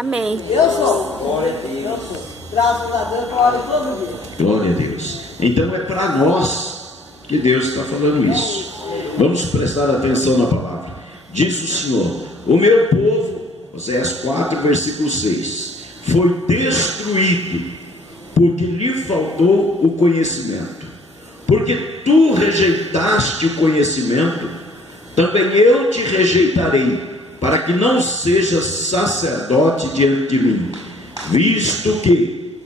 Amém. Eu sou. Glória a Deus. Eu sou. Graças a Deus, glória todo dia. Glória a Deus. Então é para nós que Deus está falando isso. Vamos prestar atenção na palavra. Diz o Senhor: o meu povo, Oséias 4, versículo 6, foi destruído porque lhe faltou o conhecimento. Porque tu rejeitaste o conhecimento, também eu te rejeitarei, para que não sejas sacerdote diante de mim, visto que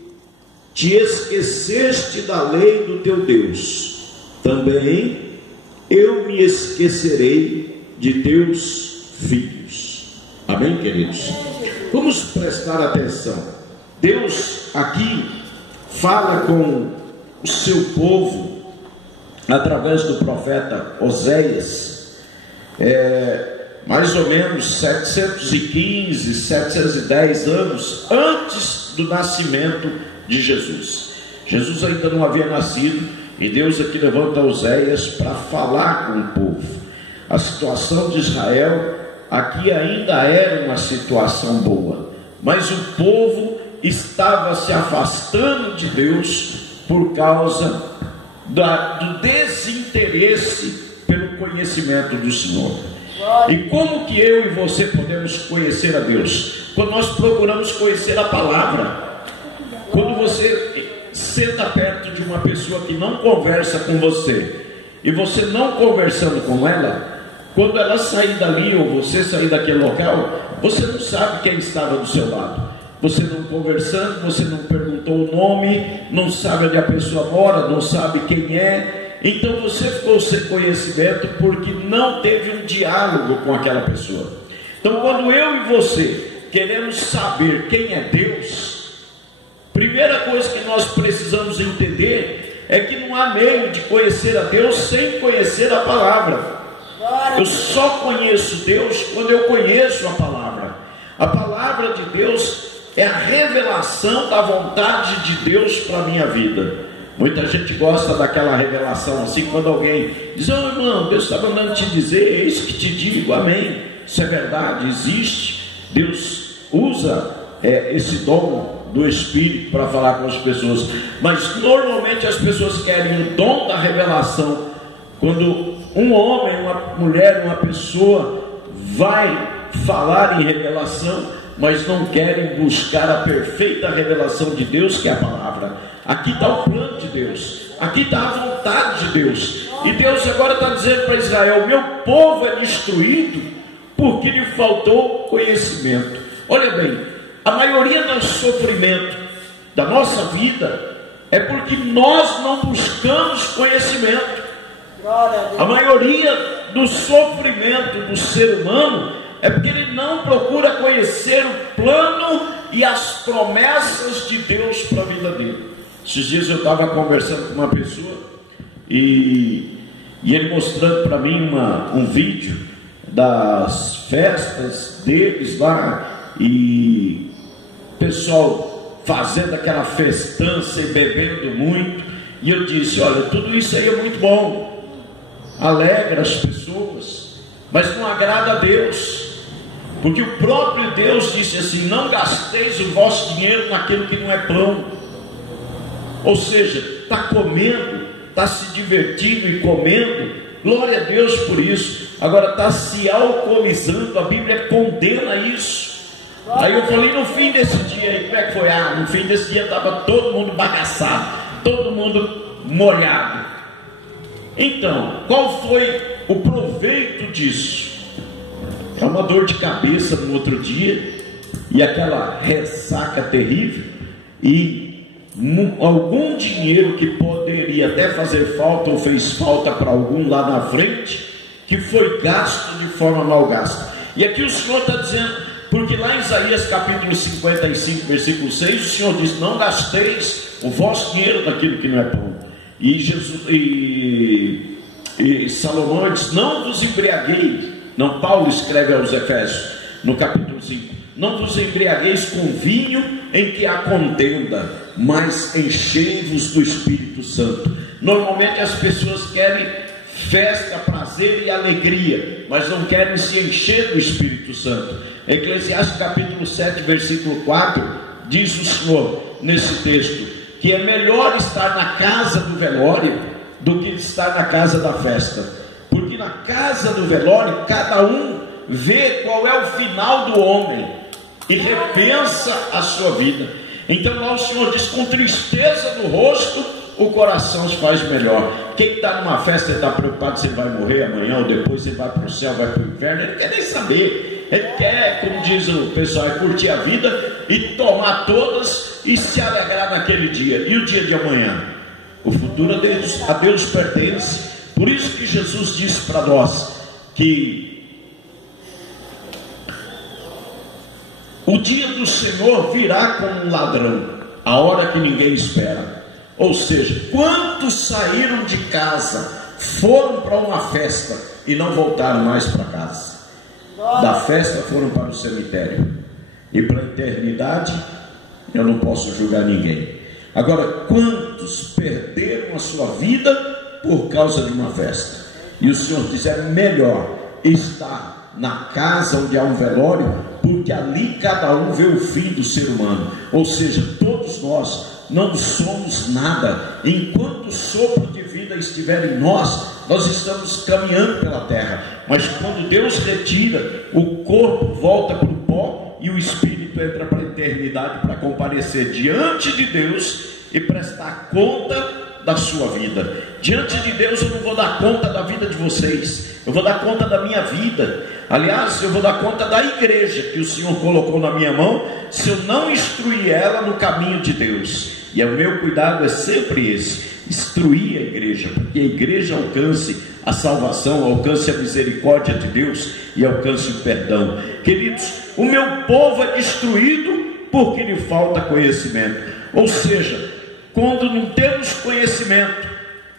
te esqueceste da lei do teu Deus, também eu me esquecerei de teus filhos. Amém, queridos? Vamos prestar atenção. Deus aqui fala com o seu povo através do profeta Oséias, mais ou menos 715, 710 anos antes do nascimento de Jesus. Jesus ainda não havia nascido, e Deus aqui levanta Oséias para falar com o povo. A situação de Israel aqui ainda era uma situação boa, mas o povo estava se afastando de Deus por causa do desinteresse pelo conhecimento do Senhor. E como que eu e você podemos conhecer a Deus? Quando nós procuramos conhecer a palavra. Quando você senta perto de uma pessoa que não conversa com você, e você não conversando com ela, quando ela sair dali ou você sair daquele local, você não sabe quem estava do seu lado. Você não conversando, você não perguntou o nome, não sabe onde a pessoa mora, não sabe quem é. Então você ficou sem conhecimento porque não teve um diálogo com aquela pessoa. Então quando eu e você queremos saber quem é Deus, primeira coisa que nós precisamos entender é que não há meio de conhecer a Deus sem conhecer a palavra. Eu só conheço Deus quando eu conheço a palavra. A palavra de Deus é a revelação da vontade de Deus para a minha vida. Muita gente gosta daquela revelação assim, quando alguém diz: oh irmão, Deus está mandando te dizer, é isso que te digo, amém. Isso é verdade, existe. Deus usa esse dom do Espírito para falar com as pessoas, mas normalmente as pessoas querem o dom da revelação quando um homem, uma mulher, uma pessoa vai falar em revelação, mas não querem buscar a perfeita revelação de Deus, que é a palavra. Aqui está o plano de Deus, aqui está a vontade de Deus, e Deus agora está dizendo para Israel: meu povo é destruído porque lhe faltou conhecimento. Olha bem, a maioria do sofrimento da nossa vida é porque nós não buscamos conhecimento. A maioria do sofrimento do ser humano é porque ele não procura conhecer o plano e as promessas de Deus para a vida dele. Esses dias eu estava conversando com uma pessoa e ele mostrando para mim um vídeo das festas deles lá, e o pessoal fazendo aquela festança e bebendo muito, e eu disse: olha, tudo isso aí é muito bom, alegra as pessoas, mas não agrada a Deus, porque o próprio Deus disse assim: não gasteis o vosso dinheiro naquilo que não é pão. Ou seja, está comendo, está se divertindo e comendo, glória a Deus por isso. Agora está se alcoolizando, a Bíblia condena isso. Aí eu falei: no fim desse dia aí, como é que foi? No fim desse dia estava todo mundo bagaçado, todo mundo molhado. Então, qual foi o proveito disso? É uma dor de cabeça no outro dia, e aquela ressaca terrível, e algum dinheiro que poderia até fazer falta, ou fez falta para algum lá na frente, que foi gasto de forma mal gasta. E aqui o Senhor está dizendo, porque lá em Isaías capítulo 55, versículo 6, o Senhor diz: não gasteis o vosso dinheiro naquilo que não é pão. E Salomão diz: não vos embriagueis. Não, Paulo escreve aos Efésios no capítulo 5: não vos embriagueis com vinho em que há contenda, mas enchei-vos do Espírito Santo. Normalmente as pessoas querem festa, prazer e alegria, mas não querem se encher do Espírito Santo. Eclesiastes capítulo 7, versículo 4, diz o Senhor nesse texto, que é melhor estar na casa do velório do que estar na casa da festa, porque na casa do velório cada um vê qual é o final do homem e repensa a sua vida. Então lá o Senhor diz, com tristeza no rosto o coração se faz melhor. Quem está numa festa está preocupado se ele vai morrer amanhã ou depois, se ele vai para o céu, vai para o inferno, ele não quer nem saber. Ele quer, como diz o pessoal, curtir a vida e tomar todas e se alegrar naquele dia. E o dia de amanhã? O futuro a Deus pertence. Por isso que Jesus disse para nós que o dia do Senhor virá como um ladrão, a hora que ninguém espera. Ou seja, quantos saíram de casa, foram para uma festa e não voltaram mais para casa? Da festa foram para o cemitério, e para a eternidade eu não posso julgar ninguém. Agora, quantos perderam a sua vida por causa de uma festa? E o Senhor diz, é melhor estar na casa onde há um velório, porque ali cada um vê o fim do ser humano. Ou seja, todos nós não somos nada. Enquanto o sopro de vida estiver em nós, nós estamos caminhando pela terra. Mas quando Deus retira, o corpo volta para o pó e o espírito entra para a eternidade, para comparecer diante de Deus e prestar conta da sua vida. Diante de Deus eu não vou dar conta da vida de vocês, eu vou dar conta da minha vida. Aliás, eu vou dar conta da igreja que o Senhor colocou na minha mão, se eu não instruir ela no caminho de Deus. E o meu cuidado é sempre esse, instruir a igreja, porque a igreja alcance a salvação, alcance a misericórdia de Deus e alcance o perdão. Queridos, o meu povo é destruído porque lhe falta conhecimento. Ou seja, quando não temos conhecimento,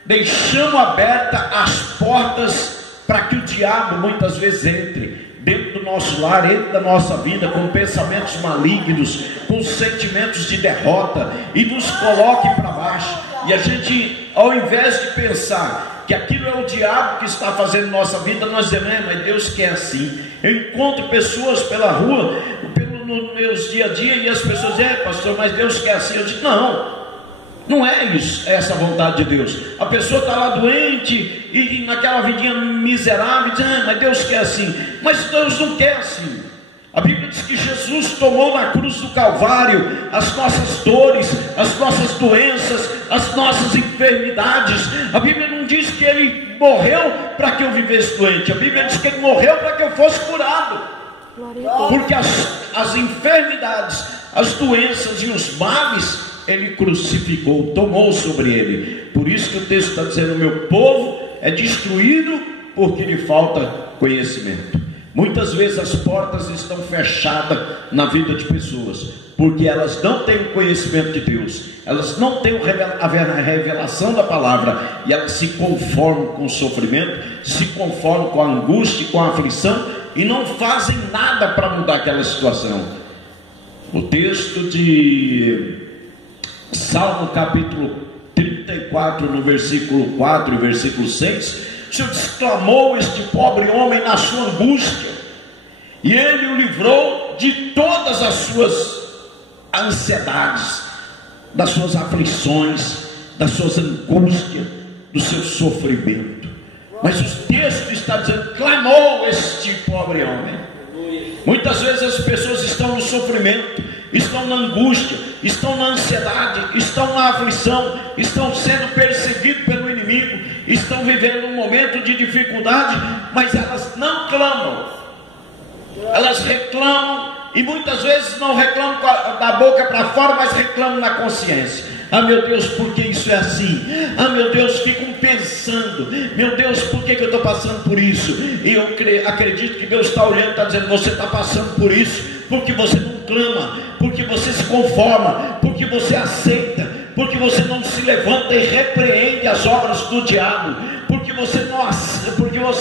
deixamos abertas as portas para que o diabo muitas vezes entre dentro do nosso lar, dentro da nossa vida, com pensamentos malignos, com sentimentos de derrota, e nos coloque para baixo. E a gente, ao invés de pensar que aquilo é o diabo que está fazendo nossa vida, nós dizemos, mas Deus quer assim. Eu encontro pessoas pela rua, nos meus dia a dia, e as pessoas dizem, pastor, mas Deus quer assim. Eu digo, não é isso, é essa a vontade de Deus. A pessoa está lá doente e naquela vidinha miserável, diz, mas Deus quer assim. Mas Deus não quer assim. A Bíblia diz que Jesus tomou na cruz do Calvário as nossas dores, as nossas doenças, as nossas enfermidades. A Bíblia não diz que Ele morreu para que eu vivesse doente. A Bíblia diz que Ele morreu para que eu fosse curado. Porque as enfermidades, as doenças e os males Ele crucificou, tomou sobre Ele. Por isso que o texto está dizendo, o meu povo é destruído porque lhe falta conhecimento. Muitas vezes as portas estão fechadas na vida de pessoas, porque elas não têm o conhecimento de Deus, elas não têm a revelação da palavra, e elas se conformam com o sofrimento, se conformam com a angústia, com a aflição, e não fazem nada para mudar aquela situação. O texto de Salmo capítulo 34, no versículo 4 e versículo 6, o Senhor exclamou este pobre homem na sua angústia, e Ele o livrou de todas as suas ansiedades, das suas aflições, das suas angústias, do seu sofrimento. Mas o texto está dizendo, clamou este pobre homem. Muitas vezes as pessoas estão no sofrimento, estão na angústia, estão na ansiedade, estão na aflição, estão sendo perseguidos pelo inimigo, estão vivendo um momento de dificuldade, mas elas não clamam, elas reclamam, e muitas vezes não reclamam da boca para fora, mas reclamam na consciência. Ah, meu Deus, por que isso é assim? Ah, meu Deus, ficam pensando, meu Deus, por que eu estou passando por isso? E eu acredito que Deus está olhando e está dizendo, você está passando por isso porque você não clama, porque você se conforma, porque você aceita, porque você não se levanta e repreende as obras do diabo, porque você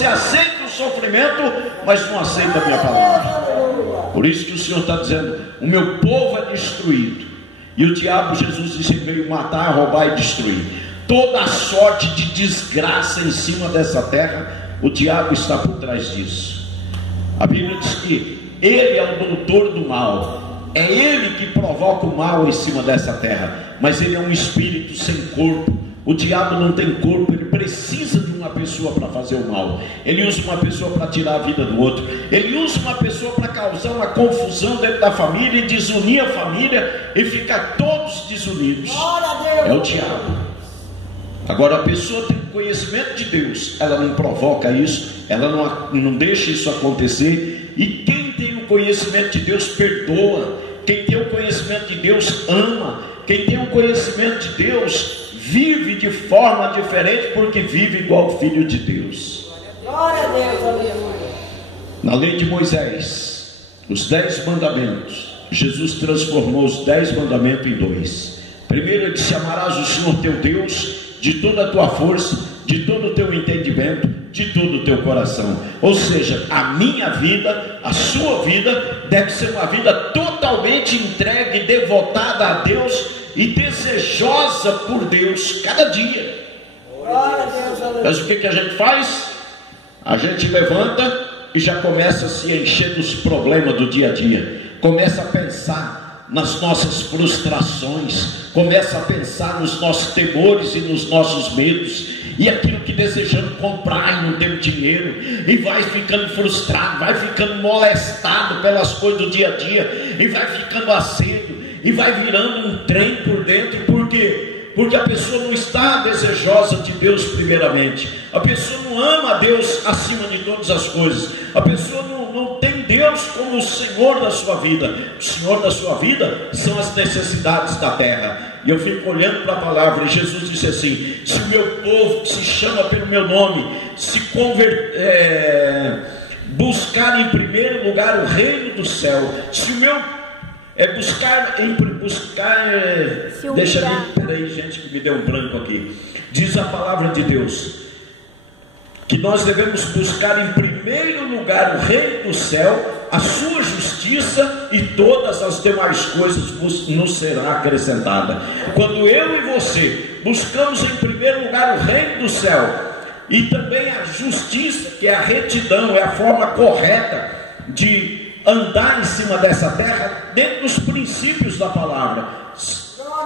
aceita o sofrimento, mas não aceita a minha palavra. Por isso que o Senhor está dizendo, o meu povo é destruído. E o diabo, Jesus disse, veio matar, roubar e destruir. Toda a sorte de desgraça em cima dessa terra, o diabo está por trás disso. A Bíblia diz que Ele é o doutor do mal, é Ele que provoca o mal em cima dessa terra, mas Ele é um espírito sem corpo. O diabo não tem corpo, ele precisa de uma pessoa para fazer o mal. Ele usa uma pessoa para tirar a vida do outro. Ele usa uma pessoa para causar uma confusão dentro da família e desunir a família e ficar todos desunidos. É o diabo. Agora, a pessoa tem conhecimento de Deus, ela não provoca isso, ela não deixa isso acontecer. E quem tem o conhecimento de Deus perdoa. Quem tem o conhecimento de Deus ama. Quem tem o conhecimento de Deus vive de forma diferente, porque vive igual filho de Deus. Glória a Deus, aleluia. Na lei de Moisés, os 10 mandamentos, Jesus transformou os 10 mandamentos em 2. Primeiro, ele disse: amarás o Senhor teu Deus de toda a tua força, de todo o teu entendimento, de todo o teu coração. Ou seja, a minha vida, a sua vida deve ser uma vida totalmente entregue, devotada a Deus e desejosa por Deus cada dia. Mas o que a gente faz? A gente levanta e já começa a se encher dos problemas do dia a dia, começa a pensar nas nossas frustrações, começa a pensar nos nossos temores e nos nossos medos, e aquilo que desejamos comprar e não temos dinheiro, e vai ficando frustrado, vai ficando molestado pelas coisas do dia a dia, e vai ficando aceso, e vai virando um trem por dentro. Por quê? Porque a pessoa não está desejosa de Deus primeiramente, a pessoa não ama a Deus acima de todas as coisas, a pessoa não tem Deus como o Senhor da sua vida. O Senhor da sua vida são as necessidades da terra. E eu fico olhando para a palavra, e Jesus disse assim: se o meu povo, que se chama pelo meu nome, se buscar em primeiro lugar o reino do céu, se o meu deixa eu ver, peraí gente, que me deu um branco aqui. Diz a palavra de Deus que nós devemos buscar em primeiro lugar o reino do céu, a sua justiça, e todas as demais coisas nos será acrescentada. Quando eu e você buscamos em primeiro lugar o reino do céu e também a justiça, que é a retidão, é a forma correta de andar em cima dessa terra, dentro dos princípios da palavra,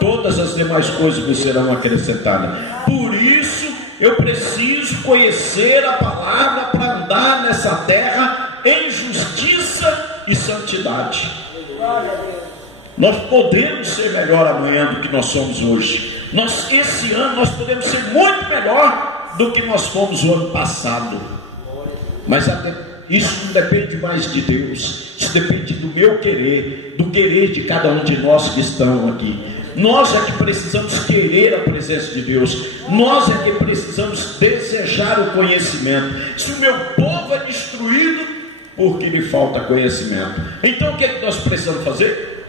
todas as demais coisas me serão acrescentadas. Por isso eu preciso conhecer a palavra para andar nessa terra em justiça e santidade. Nós podemos ser melhor amanhã do que nós somos hoje. Esse ano nós podemos ser muito melhor do que nós fomos o ano passado. Mas isso não depende mais de Deus, isso depende do meu querer, do querer de cada um de nós que estão aqui. Nós é que precisamos querer a presença de Deus, nós é que precisamos desejar o conhecimento. Se o meu povo é destruído porque lhe falta conhecimento, então o que é que nós precisamos fazer?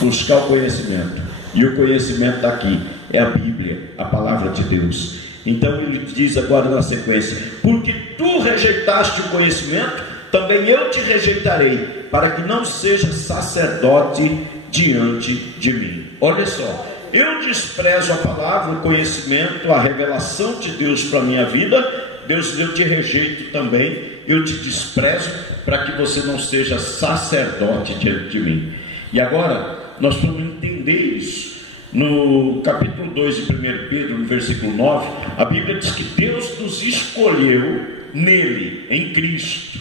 Buscar o conhecimento, e o conhecimento daqui é a Bíblia, a palavra de Deus. Então ele diz agora na sequência: porque tu rejeitaste o conhecimento, também eu te rejeitarei, para que não sejas sacerdote diante de mim. Olha só, eu desprezo a palavra, o conhecimento, a revelação de Deus para a minha vida. Deus, eu te rejeito também, eu te desprezo, para que você não seja sacerdote diante de mim. E agora nós vamos entender isso. No capítulo 2 de 1 Pedro, no versículo 9, a Bíblia diz que Deus nos escolheu nele, em Cristo.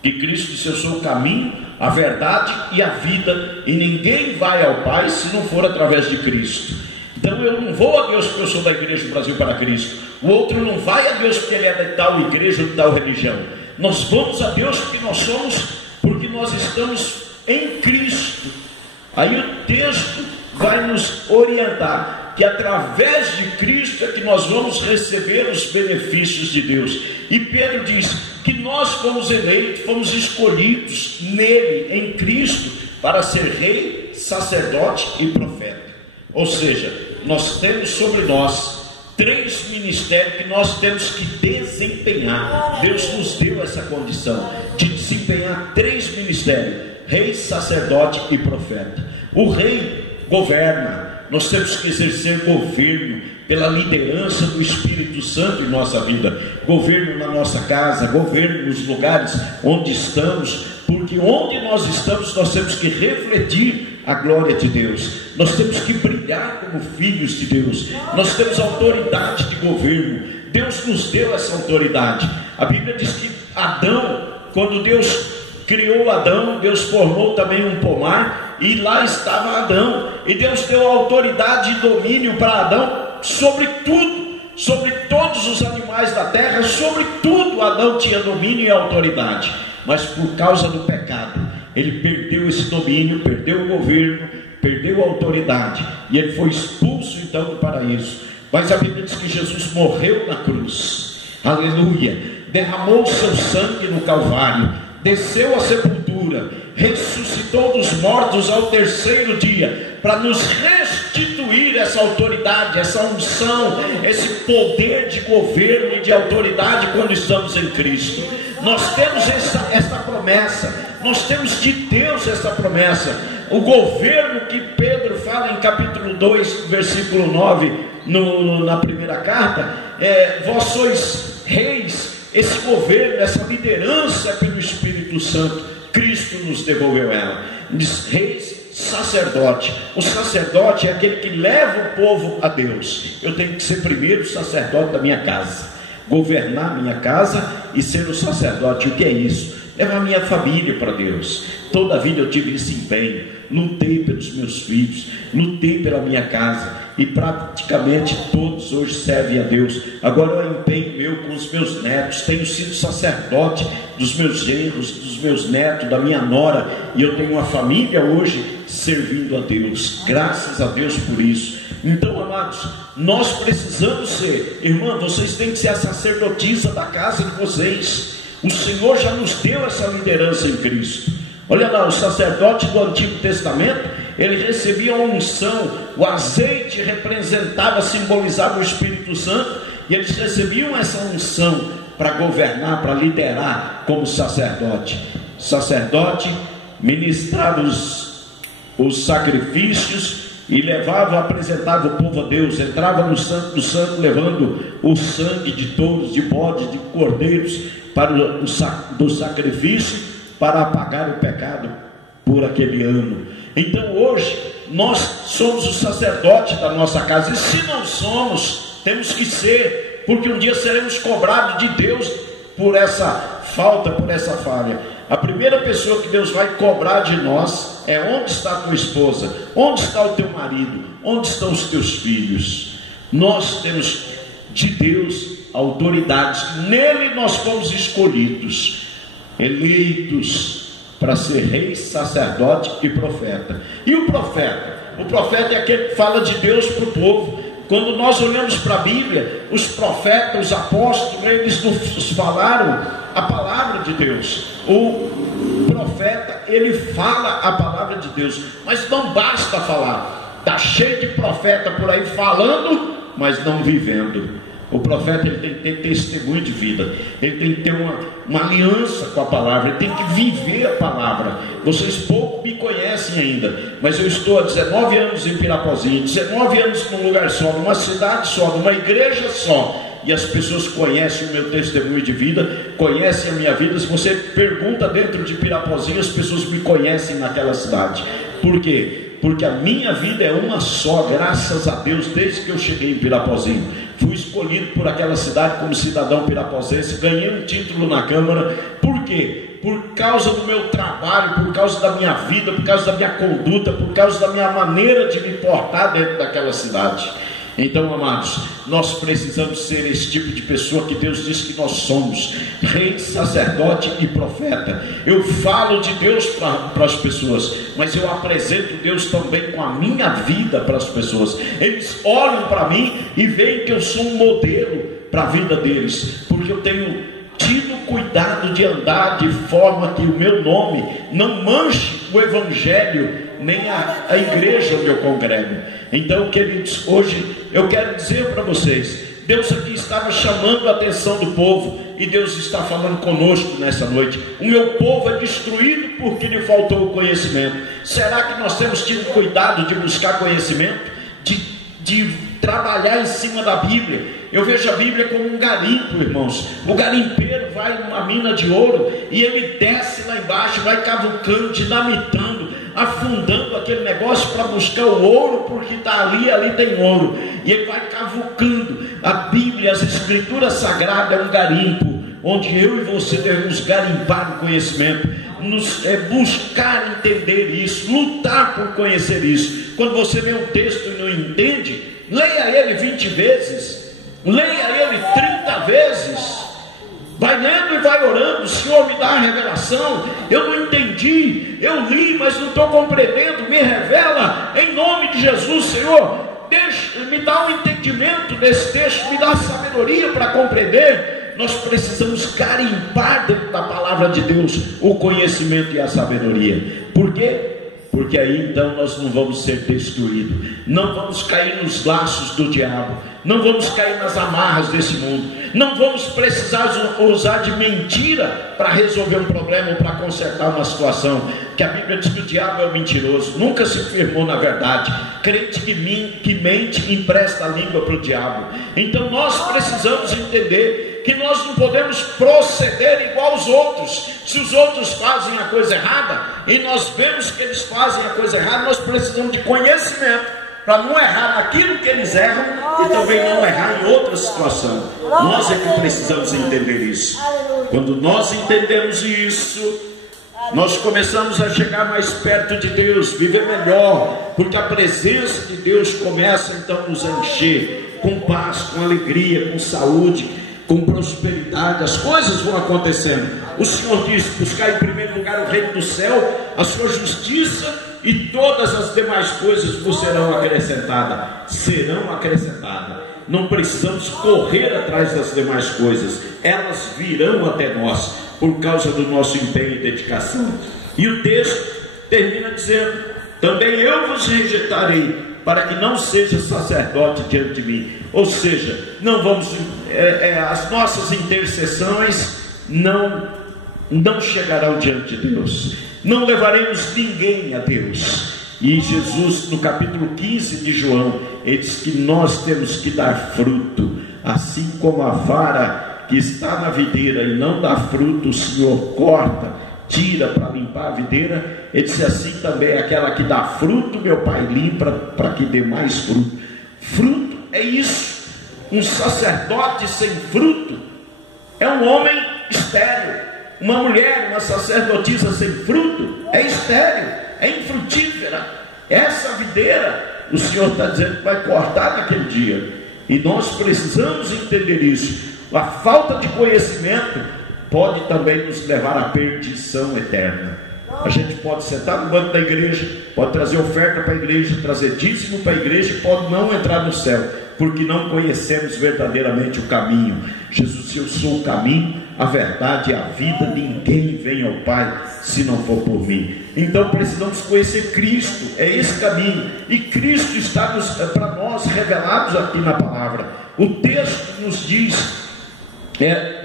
Que Cristo disse: eu sou o caminho, a verdade e a vida, e ninguém vai ao Pai se não for através de Cristo. Então eu não vou a Deus porque eu sou da Igreja do Brasil para Cristo, o outro não vai a Deus porque ele é de tal igreja ou de tal religião. Nós vamos a Deus porque nós estamos em Cristo. Aí o texto vai nos orientar que através de Cristo é que nós vamos receber os benefícios de Deus. E Pedro diz que nós fomos eleitos, fomos escolhidos nele, em Cristo, para ser rei, sacerdote e profeta. Ou seja, nós temos sobre nós 3 ministérios que nós temos que desempenhar. Deus nos deu essa condição de desempenhar 3 ministérios: rei, sacerdote e profeta. O rei governa, nós temos que exercer governo pela liderança do Espírito Santo em nossa vida, governo na nossa casa, governo nos lugares onde estamos, porque onde nós estamos nós temos que refletir a glória de Deus, nós temos que brilhar como filhos de Deus, nós temos autoridade de governo, Deus nos deu essa autoridade. A Bíblia diz que Adão, quando Deus criou Adão, Deus formou também um pomar, e lá estava Adão, e Deus deu autoridade e domínio para Adão sobre tudo, sobre todos os animais da terra, sobre tudo Adão tinha domínio e autoridade, mas por causa do pecado, ele perdeu esse domínio, perdeu o governo, perdeu a autoridade, e ele foi expulso então do paraíso. Mas a Bíblia diz que Jesus morreu na cruz, aleluia, derramou o seu sangue no Calvário, desceu à sepultura, ressuscitou dos mortos ao terceiro dia, para nos restituir essa autoridade, essa unção, esse poder de governo e de autoridade quando estamos em Cristo. Nós temos essa promessa, nós temos de Deus essa promessa. O governo que Pedro fala em capítulo 2, versículo 9, na primeira carta, vós sois reis. Esse governo, essa liderança é pelo Espírito Santo. Cristo nos devolveu ela. Diz reis, sacerdote. O sacerdote é aquele que leva o povo a Deus. Eu tenho que ser primeiro o sacerdote da minha casa, governar a minha casa e ser o sacerdote. O que é isso? Levar a minha família para Deus. Toda a vida eu tive esse empenho, lutei pelos meus filhos, lutei pela minha casa, e praticamente todos hoje servem a Deus. Agora é o empenho meu com os meus netos. Tenho sido sacerdote dos meus genros, dos meus netos, da minha nora, e eu tenho uma família hoje servindo a Deus. Graças a Deus por isso. Então, amados, nós precisamos ser, irmã, vocês têm que ser a sacerdotisa da casa de vocês. O Senhor já nos deu essa liderança em Cristo. Olha lá, o sacerdote do Antigo Testamento, ele recebia uma unção, o azeite representava, simbolizava o Espírito Santo, e eles recebiam essa unção para governar, para liderar como sacerdote. Sacerdote ministrava os sacrifícios e levava, apresentava o povo a Deus, entrava no Santo do Santo levando o sangue de touros, de bodes, de cordeiros para do sacrifício, para apagar o pecado por aquele ano. Então hoje nós somos o sacerdote da nossa casa, e se não somos, temos que ser, porque um dia seremos cobrados de Deus por essa falta, por essa falha. A primeira pessoa que Deus vai cobrar de nós é: onde está a tua esposa? Onde está o teu marido? Onde estão os teus filhos? Nós temos de Deus autoridades, nele nós fomos escolhidos, eleitos para ser rei, sacerdote e profeta. E o profeta? O profeta é aquele que fala de Deus para o povo. Quando nós olhamos para a Bíblia, os profetas, os apóstolos, eles nos falaram a palavra de Deus. O profeta, ele fala a palavra de Deus, mas não basta falar. Está cheio de profeta por aí falando, mas não vivendo. O profeta, ele tem que ter testemunho de vida, ele tem que ter uma aliança com a palavra, ele tem que viver a palavra. Vocês pouco me conhecem ainda, mas eu estou há 19 anos em Pirapozinho, 19 anos num lugar só, numa cidade só, numa igreja só, e as pessoas conhecem o meu testemunho de vida, conhecem a minha vida. Se você pergunta dentro de Pirapozinho, as pessoas me conhecem naquela cidade. Por quê? Porque a minha vida é uma só, graças a Deus. Desde que eu cheguei em Pirapozinho, fui escolhido por aquela cidade como cidadão pirapozense, ganhei um título na Câmara. Por quê? Por causa do meu trabalho, por causa da minha vida, por causa da minha conduta, por causa da minha maneira de me portar dentro daquela cidade. Então, amados, nós precisamos ser esse tipo de pessoa que Deus diz que nós somos: rei, sacerdote e profeta. Eu falo de Deus para as pessoas, mas eu apresento Deus também com a minha vida para as pessoas. Eles olham para mim e veem que eu sou um modelo para a vida deles, porque eu tenho tido cuidado de andar de forma que o meu nome não manche o evangelho, nem a igreja onde eu congrego. Então, queridos, hoje eu quero dizer para vocês, Deus aqui estava chamando a atenção do povo, e Deus está falando conosco nessa noite. O meu povo é destruído porque lhe faltou o conhecimento. Será que nós temos tido cuidado de buscar conhecimento? de trabalhar em cima da Bíblia. Eu vejo a Bíblia como um garimpo, irmãos. O garimpeiro vai numa mina de ouro e ele desce lá embaixo, vai cavucando, dinamitando, afundando aquele negócio para buscar o ouro, porque está ali tem ouro, e ele vai cavucando. A Bíblia, as Escrituras Sagradas é um garimpo, onde eu e você devemos garimpar o conhecimento, buscar entender isso, lutar por conhecer isso. Quando você lê um texto e não entende, leia ele 20 vezes, leia ele 30 vezes, vai lendo e vai orando. Senhor, me dá a revelação, eu não entendi, eu li, mas não estou compreendendo, me revela, em nome de Jesus. Senhor, me dá um entendimento desse texto, me dá sabedoria para compreender. Nós precisamos garimpar dentro da palavra de Deus o conhecimento e a sabedoria. Por quê? Porque aí então nós não vamos ser destruídos, não vamos cair nos laços do diabo, não vamos cair nas amarras desse mundo, não vamos precisar usar de mentira para resolver um problema ou para consertar uma situação. Que a Bíblia diz que o diabo é um mentiroso, nunca se firmou na verdade. Crente que mente empresta a língua para o diabo. Então nós precisamos entender que nós não podemos proceder igual aos outros. Se os outros fazem a coisa errada e nós vemos que eles fazem a coisa errada, nós precisamos de conhecimento para não errar naquilo que eles erram e também não errar em outra situação. Nós é que precisamos entender isso. Quando nós entendemos isso, nós começamos a chegar mais perto de Deus, viver melhor, porque a presença de Deus começa então a nos encher com paz, com alegria, com saúde, com prosperidade. As coisas vão acontecendo. O Senhor diz: buscar em primeiro lugar o reino do céu, a sua justiça, e todas as demais coisas vos serão acrescentadas. Serão acrescentadas. Não precisamos correr atrás das demais coisas, elas virão até nós, por causa do nosso empenho e dedicação. E o texto termina dizendo: também eu vos rejeitarei, para que não seja sacerdote diante de mim. Ou seja, não vamos, as nossas intercessões não chegarão diante de Deus, não levaremos ninguém a Deus. E Jesus, no capítulo 15 de João, ele diz que nós temos que dar fruto, assim como a vara que está na videira e não dá fruto, o Senhor corta, tira para limpar a videira. Ele disse assim também: aquela que dá fruto, meu Pai limpa para que dê mais fruto. Fruto é isso. Um sacerdote sem fruto é um homem estéril. Uma mulher, uma sacerdotisa sem fruto é estéril, é infrutífera. Essa videira, o Senhor está dizendo que vai cortar naquele dia. E nós precisamos entender isso. A falta de conhecimento pode também nos levar à perdição eterna. A gente pode sentar no banco da igreja, pode trazer oferta para a igreja, trazer dízimo para a igreja, pode não entrar no céu, porque não conhecemos verdadeiramente o caminho. Jesus disse: eu sou o caminho, a verdade e a vida, ninguém vem ao Pai se não for por mim. Então precisamos conhecer Cristo, é esse caminho, e Cristo está para nós revelados aqui na palavra. O texto nos diz,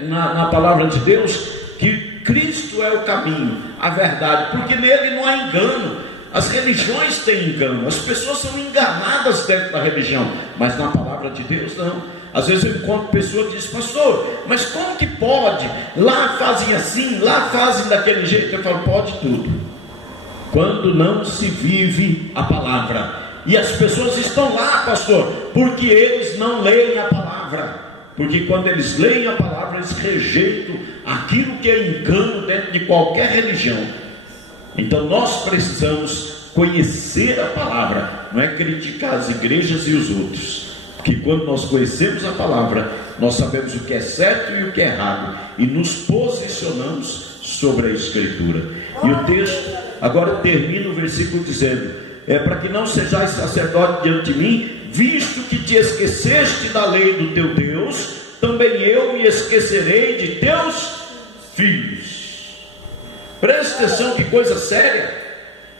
na palavra de Deus, que Cristo é o caminho, a verdade, porque nele não há engano. As religiões têm engano, as pessoas são enganadas dentro da religião, mas na palavra de Deus não. Às vezes eu encontro pessoas que dizem: pastor, mas como que pode? Lá fazem assim, lá fazem daquele jeito. Eu falo: pode tudo, quando não se vive a palavra. E as pessoas estão lá, pastor, porque eles não leem a palavra. Porque quando eles leem a palavra, eles rejeitam aquilo que é engano dentro de qualquer religião. Então nós precisamos conhecer a palavra, não é criticar as igrejas e os outros. Porque quando nós conhecemos a palavra, nós sabemos o que é certo e o que é errado, e nos posicionamos sobre a Escritura. E o texto agora termina o versículo dizendo: para que não sejais sacerdote diante de mim, visto que te esqueceste da lei do teu Deus, também eu me esquecerei de teus filhos. Preste atenção, que coisa séria.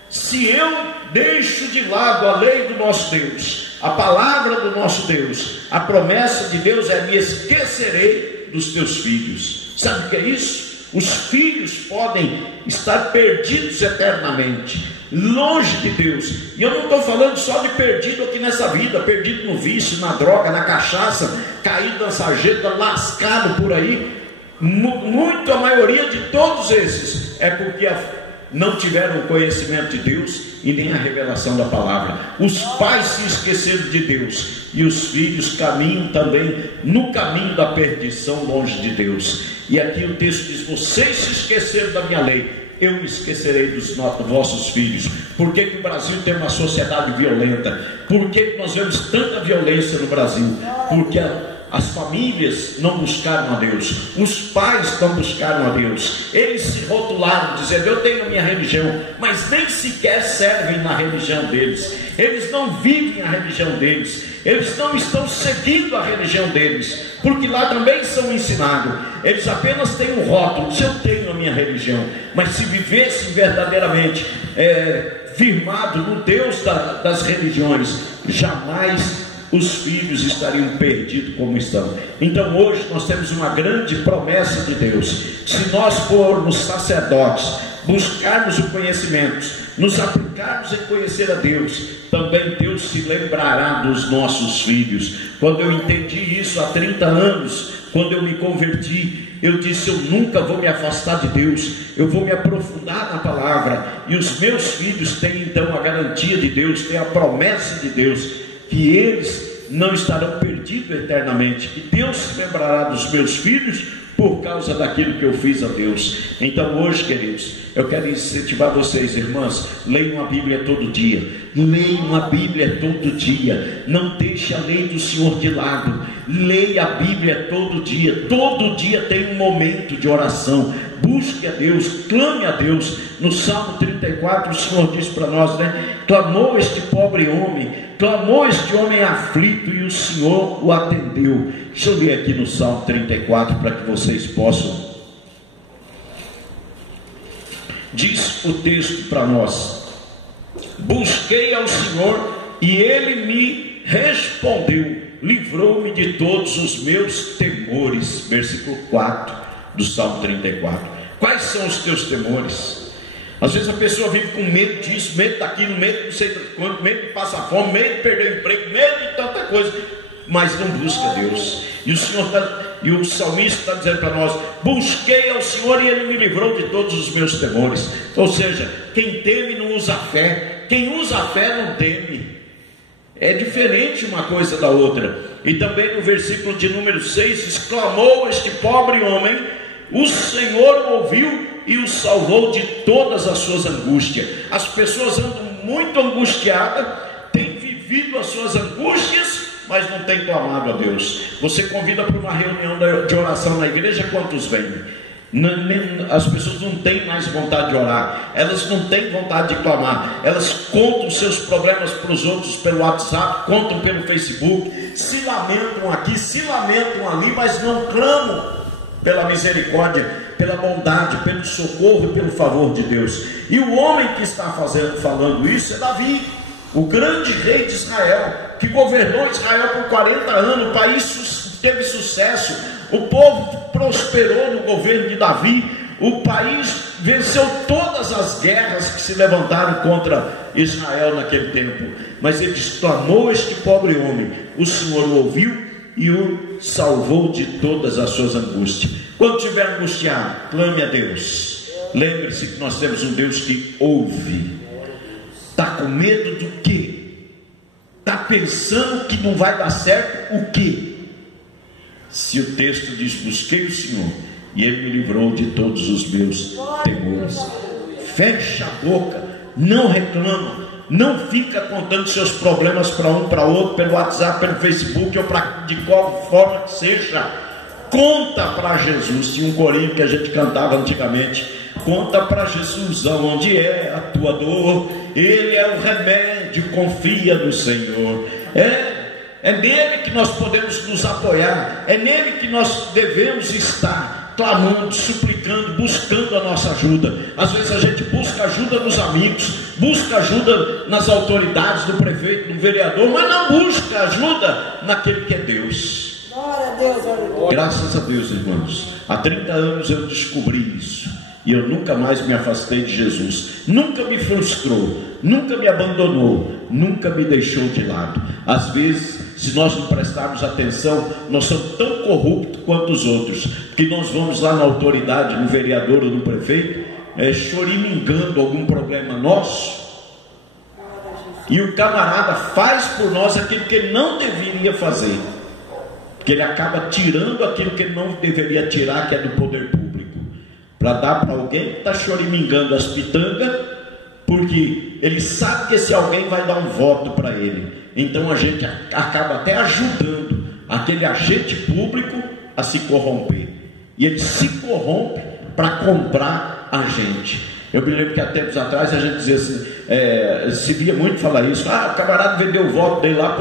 Se eu deixo de lado a lei do nosso Deus, a palavra do nosso Deus, a promessa de Deus é: me esquecerei dos teus filhos. Sabe o que é isso? Os filhos podem estar perdidos eternamente, longe de Deus. E eu não estou falando só de perdido aqui nessa vida, perdido no vício, na droga, na cachaça, caído na sarjeta, lascado por aí. Muito, a maioria de todos esses é porque não tiveram o conhecimento de Deus e nem a revelação da palavra. Os pais se esqueceram de Deus e os filhos caminham também no caminho da perdição, longe de Deus. E aqui o texto diz: vocês se esqueceram da minha lei, eu me esquecerei dos vossos filhos. Por que o Brasil tem uma sociedade violenta? Por que nós vemos tanta violência no Brasil? Porque as famílias não buscaram a Deus, os pais não buscaram a Deus. Eles se rotularam dizendo: eu tenho a minha religião, mas nem sequer servem na religião deles. Eles não vivem a religião deles, eles não estão seguindo a religião deles, porque lá também são ensinados. Eles apenas têm um rótulo: eu tenho a minha religião. Mas se vivessem verdadeiramente firmado no Deus das religiões, jamais os filhos estariam perdidos como estão. Então hoje nós temos uma grande promessa de Deus: se nós formos sacerdotes, buscarmos o conhecimento, nos aplicarmos em conhecer a Deus, também Deus se lembrará dos nossos filhos. Quando eu entendi isso há 30 anos, quando eu me converti, eu disse: eu nunca vou me afastar de Deus, eu vou me aprofundar na palavra. E os meus filhos têm então a garantia de Deus, têm a promessa de Deus, que eles não estarão perdidos eternamente, que Deus se lembrará dos meus filhos por causa daquilo que eu fiz a Deus. Então hoje, queridos, eu quero incentivar vocês, irmãs, leiam a Bíblia todo dia, leiam a Bíblia todo dia, não deixe a lei do Senhor de lado, leia a Bíblia todo dia tem um momento de oração, busque a Deus, clame a Deus. No Salmo 34 o Senhor diz para nós, clamou este pobre homem, clamou este homem aflito, e o Senhor o atendeu. Deixa eu ler aqui no Salmo 34 para que vocês possam. Diz o texto para nós: busquei ao Senhor e Ele me respondeu, livrou-me de todos os meus temores. Versículo 4 do Salmo 34. Quais são os teus temores? Às vezes a pessoa vive com medo disso, medo daquilo, medo de não sei quanto, medo de passar fome, medo de perder o emprego, medo de tanta coisa, mas não busca Deus. E o Senhor e o salmista está dizendo para nós: busquei ao Senhor e Ele me livrou de todos os meus temores. Ou seja, quem teme não usa fé, quem usa a fé não teme. É diferente uma coisa da outra. E também no versículo de número 6 exclamou este pobre homem, o Senhor o ouviu e o salvou de todas as suas angústias. As pessoas andam muito angustiadas, têm vivido as suas angústias, mas não têm clamado a Deus. Você convida para uma reunião de oração na igreja, quantos vêm? As pessoas não têm mais vontade de orar, elas não têm vontade de clamar, elas contam seus problemas para os outros pelo WhatsApp, contam pelo Facebook, se lamentam aqui, se lamentam ali, mas não clamam pela misericórdia, pela bondade, pelo socorro e pelo favor de Deus. E o homem que está falando isso é Davi, o grande rei de Israel, que governou Israel por 40 anos. O país teve sucesso, o povo prosperou no governo de Davi, o país venceu todas as guerras que se levantaram contra Israel naquele tempo. Mas ele exclamou este pobre homem, o Senhor o ouviu e o salvou de todas as suas angústias. Quando estiver angustiado, clame a Deus. Lembre-se que nós temos um Deus que ouve. Está com medo do quê? Está pensando que não vai dar certo o quê? Se o texto diz: busquei o Senhor e Ele me livrou de todos os meus temores. Fecha a boca, não reclama, não fica contando seus problemas para um, para outro, pelo WhatsApp, pelo Facebook, ou de qual forma que seja. Conta para Jesus. Tinha um corinho que a gente cantava antigamente: conta para Jesus aonde é a tua dor, Ele é o remédio, confia no Senhor. É nele que nós podemos nos apoiar, é nele que nós devemos estar clamando, suplicando, buscando a nossa ajuda. Às vezes a gente busca ajuda nos amigos, busca ajuda nas autoridades, do prefeito, do vereador, mas não busca ajuda naquele que é Deus. Glória a Deus, aleluia. Graças a Deus, irmãos, há 30 anos eu descobri isso. E eu nunca mais me afastei de Jesus. Nunca me frustrou, nunca me abandonou, nunca me deixou de lado. Às vezes, se nós não prestarmos atenção, nós somos tão corruptos quanto os outros, que nós vamos lá na autoridade, no vereador ou no prefeito, choramingando algum problema nosso, e o camarada faz por nós aquilo que ele não deveria fazer, porque ele acaba tirando aquilo que ele não deveria tirar, que é do poder público, para dar para alguém que está choramingando as pitangas, porque ele sabe que esse alguém vai dar um voto para ele. Então a gente acaba até ajudando aquele agente público a se corromper, e ele se corrompe para comprar a gente. Eu me lembro que há tempos atrás a gente dizia assim, se via muito falar isso: o camarada vendeu o voto dele lá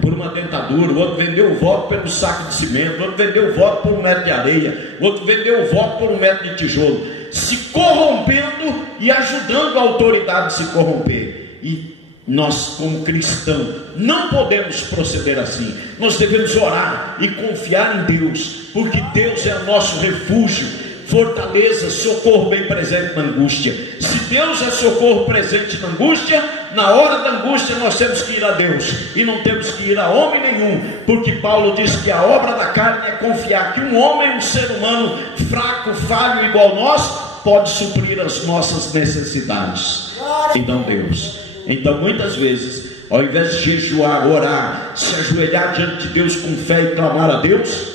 por uma dentadura, o outro vendeu o voto pelo saco de cimento, o outro vendeu o voto por 1 metro de areia, o outro vendeu o voto por 1 metro de tijolo, se corrompendo e ajudando a autoridade a se corromper. E nós, como cristãos, não podemos proceder assim. Nós devemos orar e confiar em Deus, porque Deus é o nosso refúgio, fortaleza, socorro bem presente na angústia. Se Deus é socorro presente na angústia, na hora da angústia nós temos que ir a Deus, e não temos que ir a homem nenhum, porque Paulo diz que a obra da carne é confiar que um homem, um ser humano fraco, falho igual nós, pode suprir as nossas necessidades, e não Deus. Então muitas vezes, ao invés de jejuar, orar, se ajoelhar diante de Deus com fé e clamar a Deus,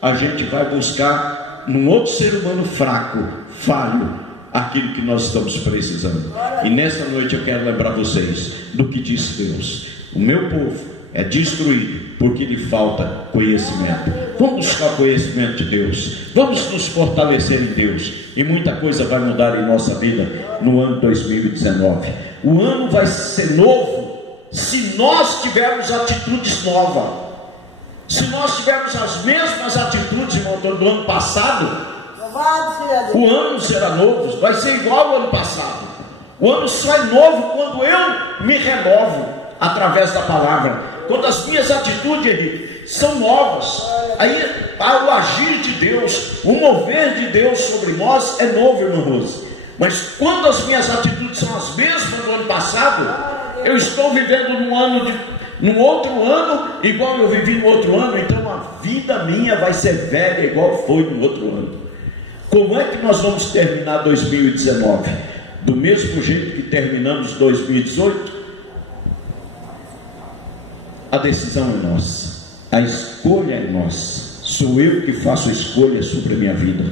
a gente vai buscar num outro ser humano fraco, falho, aquilo que nós estamos precisando. E nessa noite eu quero lembrar vocês do que disse Deus: o meu povo é destruído porque lhe falta conhecimento. Vamos buscar conhecimento de Deus, vamos nos fortalecer em Deus, e muita coisa vai mudar em nossa vida no ano 2019. O ano vai ser novo se nós tivermos atitudes novas. Se nós tivermos as mesmas atitudes, irmão, do ano passado, o ano será novo, vai ser igual ao ano passado. O ano só é novo quando eu me renovo através da palavra, quando as minhas atitudes, Henrique, são novas. Aí o agir de Deus, o mover de Deus sobre nós é novo, irmão Rose. Mas quando as minhas atitudes são as mesmas do ano passado, eu estou vivendo num outro ano, igual eu vivi no outro ano. Então a vida minha vai ser velha igual foi no outro ano. Como é que nós vamos terminar 2019? Do mesmo jeito que terminamos 2018? A decisão é nossa, a escolha é nossa. Sou eu que faço escolha sobre a minha vida,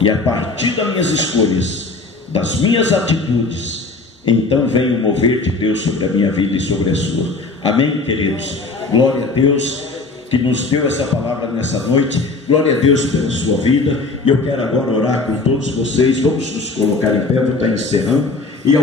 e a partir das minhas escolhas, das minhas atitudes, então vem o mover de Deus sobre a minha vida e sobre a sua. Amém, queridos? Glória a Deus que nos deu essa palavra nessa noite. Glória a Deus pela sua vida. E eu quero agora orar com todos vocês. Vamos nos colocar em pé, vou estar encerrando. E